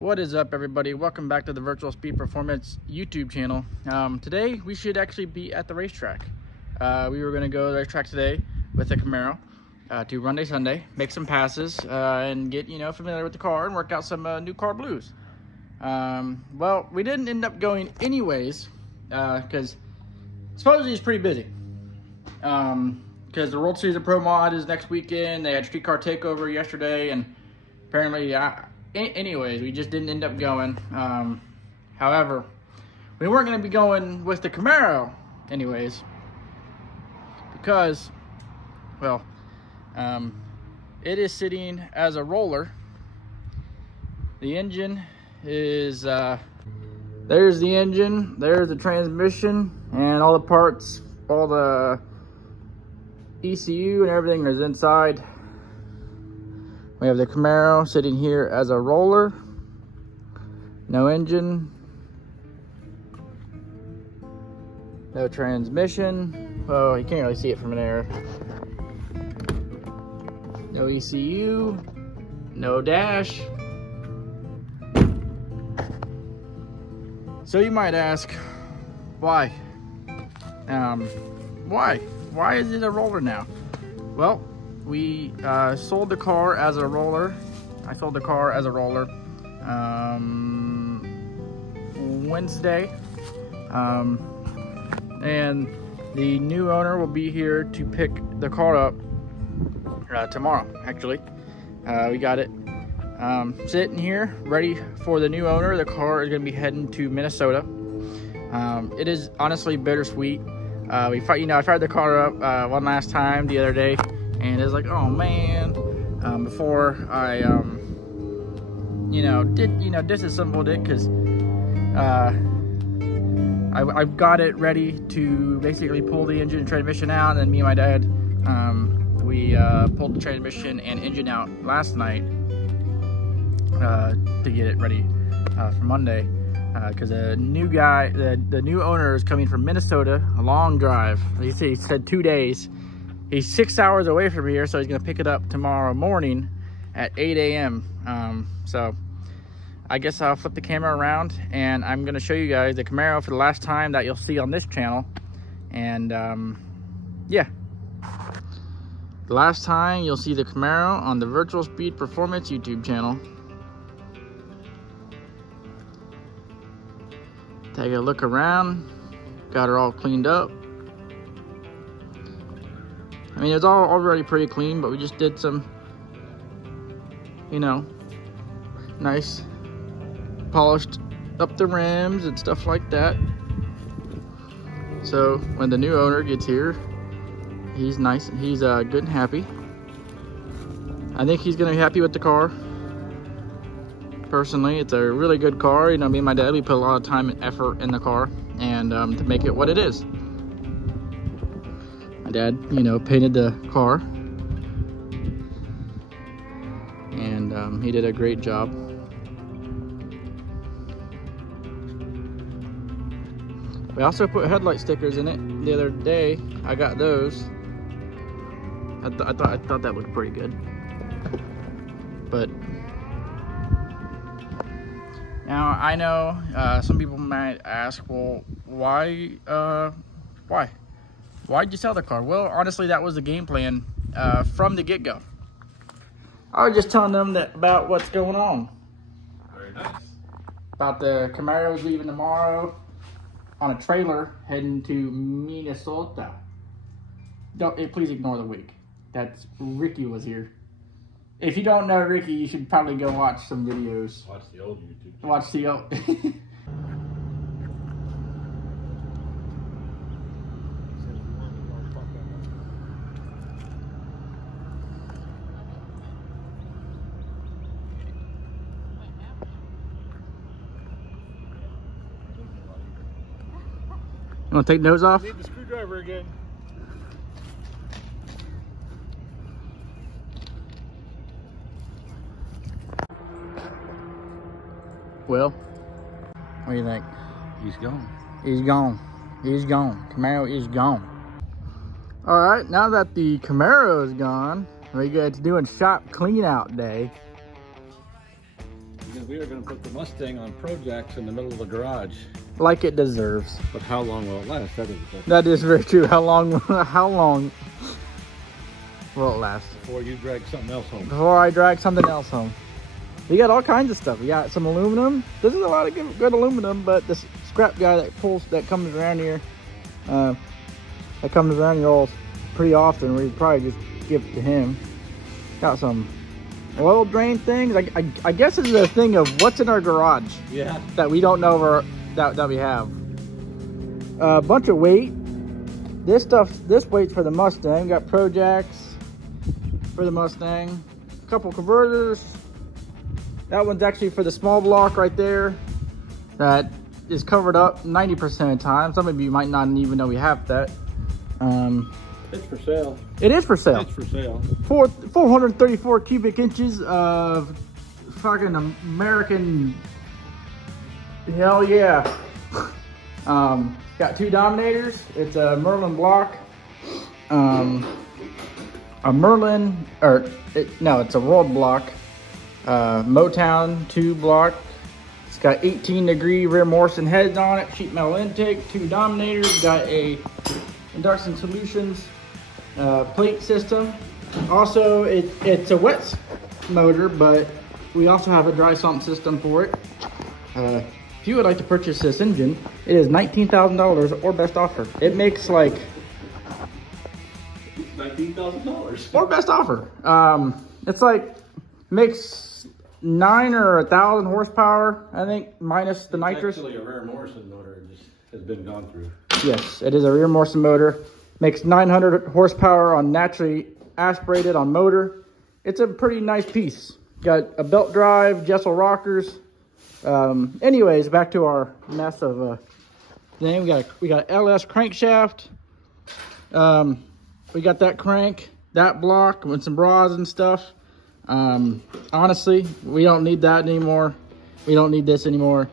What is up, everybody? Welcome back to the Virtual Speed Performance YouTube channel. Today we should actually be at the racetrack. We were going to go to the racetrack today with the Camaro to Run Day Sunday, make some passes, and get familiar with the car and work out some new car blues. Well, we didn't end up going anyways because supposedly it's pretty busy. Because the World Series of Pro Mod is next weekend. They had Streetcar Takeover yesterday, and apparently anyways, we just didn't end up going. However, we weren't going to be going with the Camaro anyways because, well, it is sitting as a roller. The engine is, there's the engine, there's the transmission, and all the parts, all the ECU and everything is inside. We have the Camaro sitting here as a roller. No engine. No transmission. Oh, you can't really see it from there. No ECU. No dash. So you might ask, why? Why is it a roller now? Well, we sold the car as a roller. I sold the car as a roller Wednesday. And the new owner will be here to pick the car up tomorrow, actually. We got it sitting here, ready for the new owner. The car is going to be heading to Minnesota. It is honestly bittersweet. I fired the car up one last time the other day, and it's like, oh man, before I disassembled it, because I've got it ready to basically pull the engine and transmission out. And then me and my dad, we pulled the transmission and engine out last night to get it ready for Monday, because the new guy, the new owner is coming from Minnesota, a long drive. He said 2 days. He's 6 hours away from here, so he's gonna pick it up tomorrow morning at 8 a.m. So I guess I'll flip the camera around and I'm gonna show you guys the Camaro for the last time that you'll see on this channel. And yeah, the last time you'll see the Camaro on the Virtual Speed Performance YouTube channel. Take a look around. Got her all cleaned up. I mean, it's all already pretty clean, but we just did some, nice polished up the rims and stuff like that. So when the new owner gets here, he's nice, he's good and happy. I think he's gonna be happy with the car. Personally, it's a really good car. Me and my dad, we put a lot of time and effort in the car, and to make it what it is. My dad, painted the car, and he did a great job. We also put headlight stickers in it the other day. I got those. I thought that looked pretty good. But now I know some people might ask, well, why? Why'd you sell the car? Well, honestly, that was the game plan from the get-go. I was just telling them about what's going on. Very nice. About the Camaro's leaving tomorrow on a trailer heading to Minnesota. Please ignore the wig. That's Ricky was here. If you don't know Ricky, you should probably go watch some videos. Watch the old YouTube channel. Watch the old. You want to take those off? I need the screwdriver again. Well, what do you think? He's gone. He's gone. He's gone. Camaro is gone. All right, now that the Camaro is gone, we get to doing shop clean out day. You we are going to put the Mustang on projects in the middle of the garage. Like it deserves. But how long will it last? That is very true. How long will it last? Before you drag something else home. Before I drag something else home. We got all kinds of stuff. We got some aluminum. This is a lot of good aluminum, but this scrap guy that comes around here, all pretty often. We'd probably just give it to him. Got some oil drain things. I guess this is a thing of what's in our garage. Yeah. That we don't know that we have. A bunch of weight. This weight's for the Mustang. We got Pro Jacks for the Mustang. A couple converters. That one's actually for the small block right there. That is covered up 90% of the time. Some of you might not even know we have that. It's for sale. It is for sale. It's for sale. 434 cubic inches of fucking American. Hell yeah. Got two Dominators. It's a Merlin block. A Merlin, it's a rolled block. Motown 2 block. It's got 18-degree rear Morrison heads on it. Sheet metal intake. Two Dominators. Got a Induction Solutions plate system. Also, it's a wet motor, but we also have a dry sump system for it. If you would like to purchase this engine, it is $19,000 or best offer. It makes like $19,000 or best offer. It's like makes 9 or 1,000 horsepower, I think, minus the nitrous. Actually, a rear Morrison motor has been gone through. Yes, it is a rear Morrison motor. Makes 900 horsepower on naturally aspirated on motor. It's a pretty nice piece. Got a belt drive, Jessel rockers. Anyways, back to our mess of thing. We got LS crankshaft. We got that crank, that block with some bras and stuff. Honestly, we don't need that anymore. We don't need this anymore.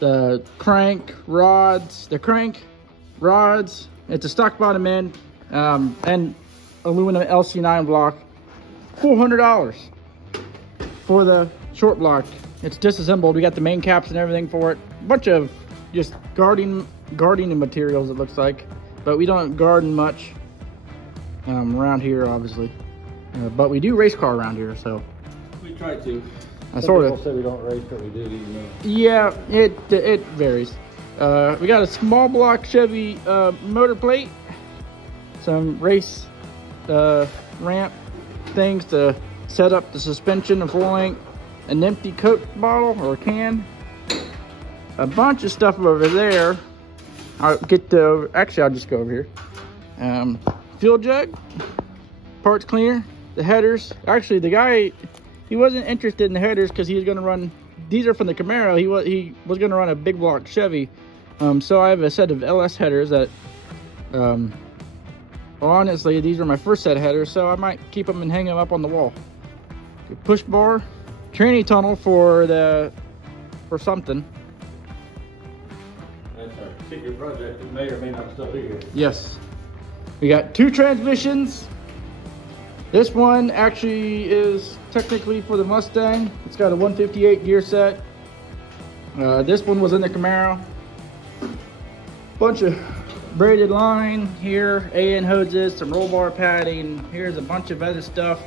The crank rods, it's a stock bottom end, and aluminum LC9 block, $400 for the short block. It's disassembled. We got the main caps and everything for it. A bunch of just gardening materials, it looks like, but we don't garden much around here, obviously. But we do race car around here, so we try to. Sort of. People say we don't race, but we do. Even though. Yeah, it varies. We got a small block Chevy motor plate, some race ramp things to set up the suspension and full length, an empty Coke bottle or can, a bunch of stuff over there. I'll just go over here. Fuel jug, parts cleaner, the headers. Actually, the guy, he wasn't interested in the headers because he was going to run, these are from the Camaro. He was going to run a big block Chevy. So I have a set of LS headers that, well, honestly, these are my first set of headers, so I might keep them and hang them up on the wall. Push bar, tranny tunnel for something. That's our secret project. It may or may not still be here. Yes. We got two transmissions. This one actually is technically for the Mustang. It's got a 158 gear set. This one was in the Camaro. Bunch of braided line here, AN hoses, some roll bar padding. Here's a bunch of other stuff.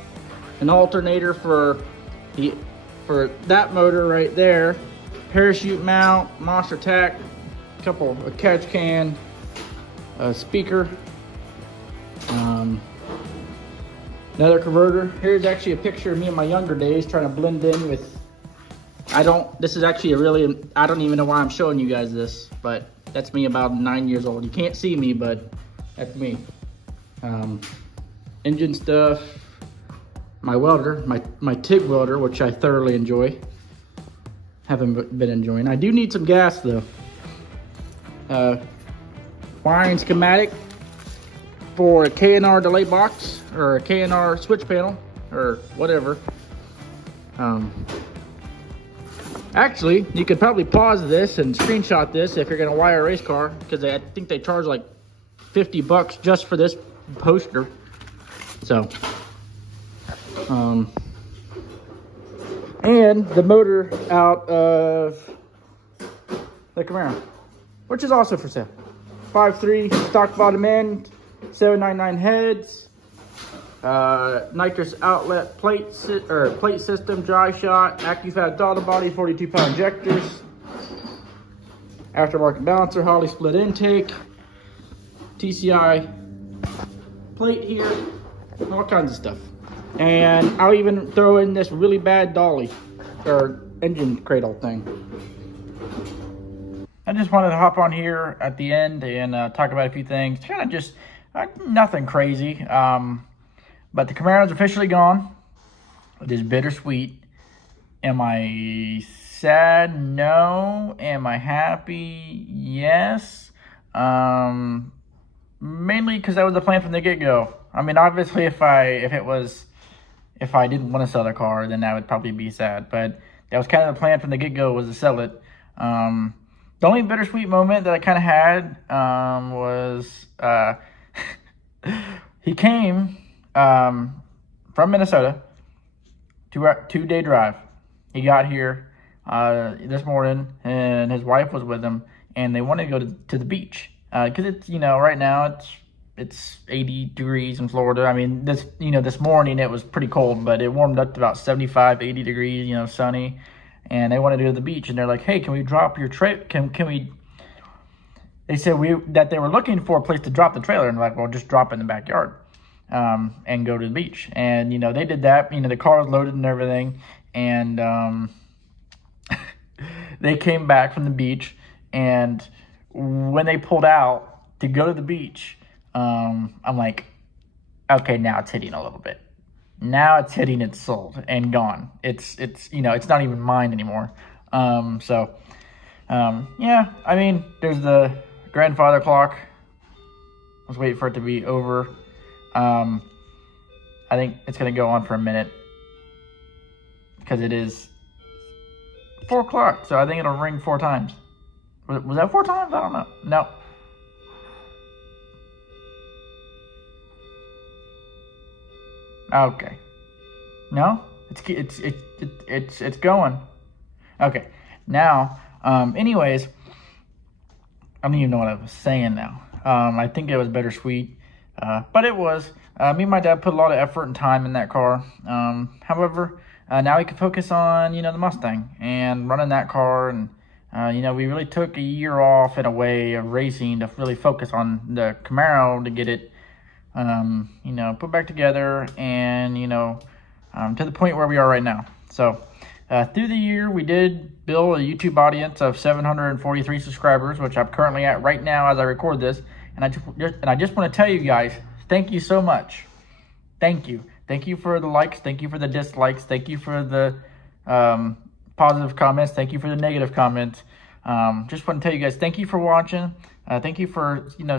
An alternator for that motor right there. Parachute mount, monster tack, a catch can, a speaker. Another converter. Here's actually a picture of me in my younger days trying to blend in with, this is actually I don't even know why I'm showing you guys this, but that's me about 9 years old. You can't see me, but that's me. Engine stuff, my welder, my TIG welder, which I thoroughly enjoy. Haven't been enjoying. I do need some gas though. Wiring schematic for a K&R delay box or a K&R switch panel or whatever. Actually, you could probably pause this and screenshot this if you're gonna wire a race car, because I think they charge like $50 just for this poster. So, and the motor out of the Camaro, which is also for sale. 5.3 stock bottom end, 799 heads, nitrous outlet plate system, dry shot, AccuFab throttle body, 42-pound injectors, aftermarket balancer, Holley split intake, TCI plate here, all kinds of stuff. And I'll even throw in this really bad dolly or engine cradle thing. I just wanted to hop on here at the end and talk about a few things. Kind of just nothing crazy. But the Camaro's officially gone. It is bittersweet. Am I sad? No. Am I happy? Yes. Mainly because that was the plan from the get-go. I mean, obviously, if I didn't want to sell the car, then I would probably be sad. But that was kind of the plan from the get-go, was to sell it. The only bittersweet moment that I kind of had was he came from Minnesota, two-day drive. He got here this morning, and his wife was with him, and they wanted to go to the beach because it's, you know, right now it's 80 degrees in Florida. I mean, this morning it was pretty cold, but it warmed up to about 75, 80 degrees, you know, sunny. And they wanted to go to the beach, and they're like, "Hey, can we drop your trailer? Can we?" They said that they were looking for a place to drop the trailer, and like, well, just drop it in the backyard, and go to the beach. And you know, they did that. You know, the car was loaded and everything, and they came back from the beach, and when they pulled out to go to the beach, I'm like, okay, now it's hitting a little bit. Now it's hitting its soul and gone. It's you know, it's not even mine anymore. Yeah, I mean, there's the grandfather clock. Let's wait for it to be over. I think it's gonna go on for a minute because it is 4 o'clock. So I think it'll ring 4 times. Was that 4 times? I don't know. No. Okay. No, it's going. Okay. Now, anyways, I don't even know what I was saying now. I think it was bittersweet, but it was. Me and my dad put a lot of effort and time in that car. However, now we can focus on, you know, the Mustang and running that car, and you know, we really took a year off in a way of racing to really focus on the Camaro to get it, you know, put back together, and you know, to the point where we are right now. So through the year, we did build a YouTube audience of 743 subscribers, which I'm currently at right now as I record this. And I just want to tell you guys, thank you so much. Thank you for the likes, thank you for the dislikes, thank you for the positive comments, thank you for the negative comments. Just want to tell you guys, thank you for watching. Thank you for, you know,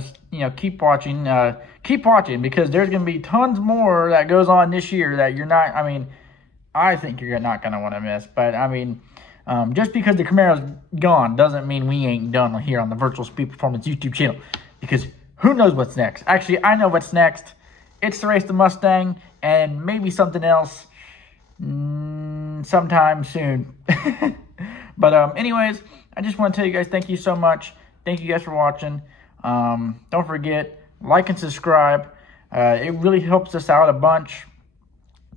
keep watching, because there's going to be tons more that goes on this year that you're not, I mean, I think you're not going to want to miss. But I mean, just because the Camaro's gone doesn't mean we ain't done here on the Virtual Speed Performance YouTube channel, because who knows what's next. Actually, I know what's next. It's to race the Mustang and maybe something else sometime soon. But anyways, I just want to tell you guys, thank you so much. Thank you guys for watching. Don't forget, like and subscribe. It really helps us out a bunch.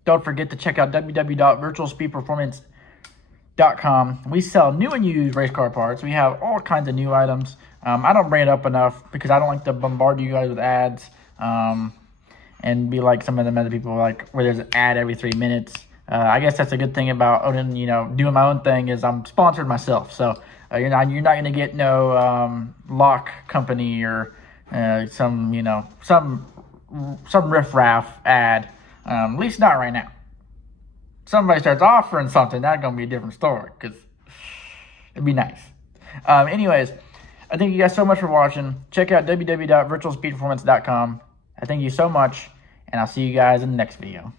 Don't forget to check out www.virtualspeedperformance.com. We sell new and used race car parts. We have all kinds of new items. I don't bring it up enough because I don't like to bombard you guys with ads and be like some of them other people, like where there's an ad every 3 minutes. I guess that's a good thing about owning, you know, doing my own thing, is I'm sponsored myself. So you're not going to get no lock company or some, you know, some riffraff ad. At least not right now. Somebody starts offering something, that's going to be a different story, because it'd be nice. Anyways, I thank you guys so much for watching. Check out www.virtualspeedperformance.com. I thank you so much, and I'll see you guys in the next video.